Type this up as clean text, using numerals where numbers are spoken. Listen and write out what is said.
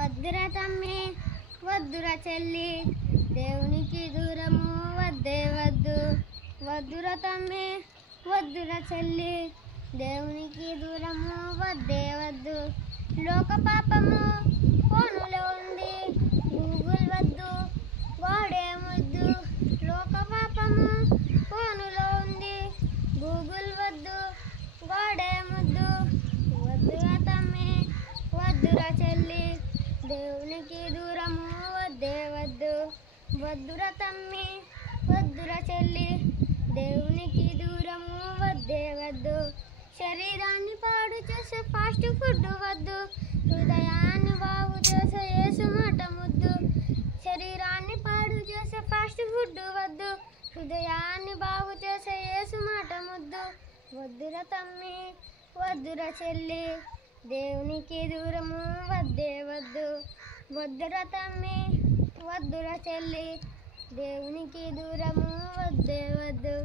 వద్దురా తమ్మి వద్దురా చెల్లి దేవునికి దూరము వద్దే వద్దు. వద్దురా తమ్మి వద్దురా చెల్లి దేవునికి దూరము వద్దే వద్దు. లోక పాపము ఫోనులో ఉంది గూగుల్ వద్దు గోడే ముద్దు. లోక పాపము ఫోనులో ఉంది గూగుల్ వద్దు గోడే ముద్దు. వద్దురా తమ్మి వద్దురా చెల్లి దేవునికి దూరము వద్దే వద్దు. వద్దురా తమ్మి వద్దురా చెల్లి దేవునికి దూరము వద్దే వద్దు. శరీరాన్ని పాడు చేసే ఫాస్ట్ ఫుడ్ వద్దు. హృదయాన్ని బాగు చేసే యేసు మాట ముద్దు. శరీరాన్ని పాడు చేసే ఫాస్ట్ ఫుడ్ వద్దు. హృదయాన్ని బాగు చేసే యేసు మాట ముద్దు. వద్దురా తమ్మి వద్దురా చెల్లి దేవునికి దూరము వద్దే వద్దు. వద్దురా తమ్మి వద్దురా చెల్లి దేవునికి దూరము వద్దే వద్దు.